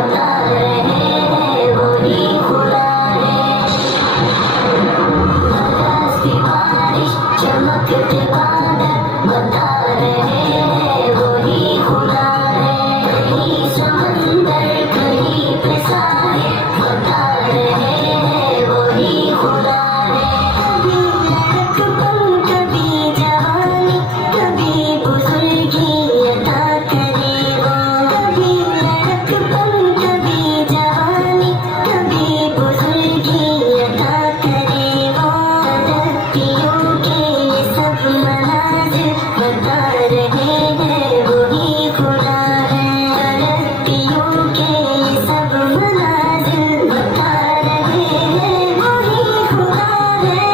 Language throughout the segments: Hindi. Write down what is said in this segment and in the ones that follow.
बता रहे हैं वही खुदा है। बरसती बारिश चमकते बादल बता रहे हैं वही खुदा है। कहीं समंदर कहीं पे साए बता रहे हैं वही खुदा है। कभी लड़कपन कभी जवानी कभी बुजुर्गी अता करे वो। कभी लड़कपन कभी जवानी कभी बुजुर्गी अता करे वो। तरक्कियों के ये सब मनाजिर बता रहे हैं वही खुदा है। तरक्कियों के ये सब मनाजिर बता रहे हैं वही खुदा है।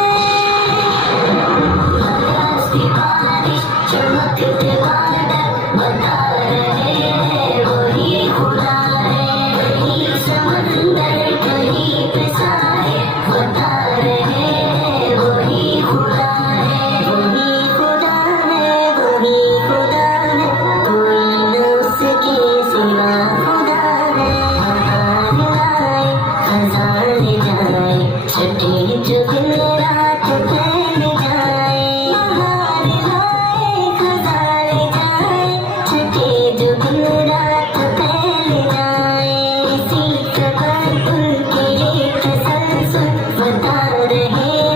बरसती बारिश चमकते बादल बता रहे हैं वही खुदा है। कहीं समंदर कहीं पे साए बता रहे हैं वही खुदा है। वही खुदा है वही खुदा है कोई न उसके सिवा खुदा है। बहार आए खजाने जाए छठे जो दिन रात फैल जाए। बहार आए खजाने जाए छठे जो दिन रात फैल जाए। इसी तबदुल के ये तसलसल बता रहे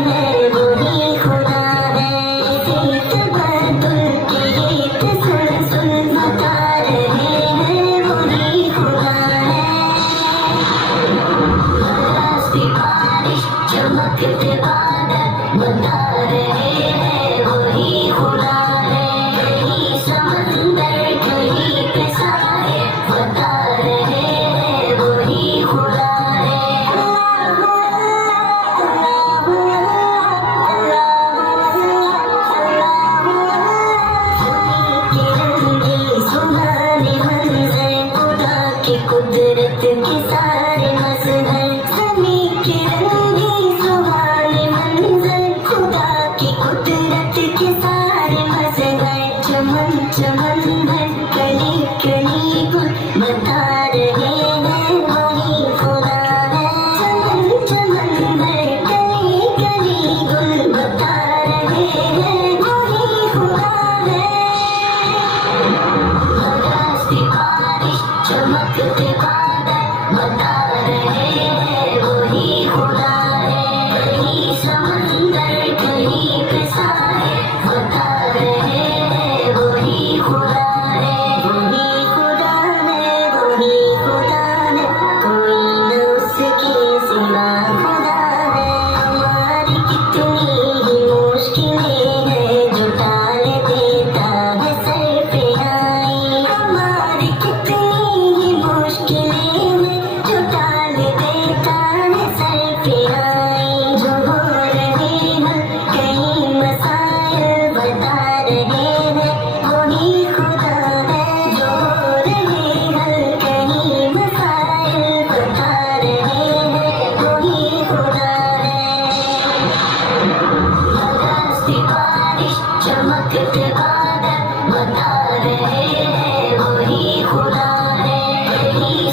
हैं वही खुदा है। इसी तबदुल के ये तसलसल बता रहे हैं वही खुदा है। बरसती बारिश चमकते बादल बता रहे हैं वही खुदा है। कहीं समंदर कहीं पे साए बता रहे हैं वही खुदा है। सुहाने मंजर खुदा की कुदरत के सारे मज़हर। ज़मीं के रंगी सुहाने मंजर खुदा की कुदरत के सारे मज़हर। चमन चमन भर कली कली गुल बता रहे हैं वही खुदा है। चमन चमन भर कली कली गुल बता रहे हैं वही खुदा है। बरसती बारिश चमकते बादल बता रहे हैं वही खुदा है। कहीं समंदर कहीं पे साए बता रहे हैं वही खुदा है। वही खुदा है वही खुदा है कोई न उसके सिवा खुदा है। हमारी कितनी ही मुश्किलें हैं जो टाल देता है सर पे आई। हमारी कितनी ही मुश्किलें हैं जो टाल देता है सर पे आई। जो हो रहे हैं कई मसाइल बता रहे हैं वही खुदा है। जो हो रहे हैं कई मसाइल बता रहे हैं वही खुदा है। बरसती बारिश चमकते बादल बता रहे हैं वही खुदा है। कहीं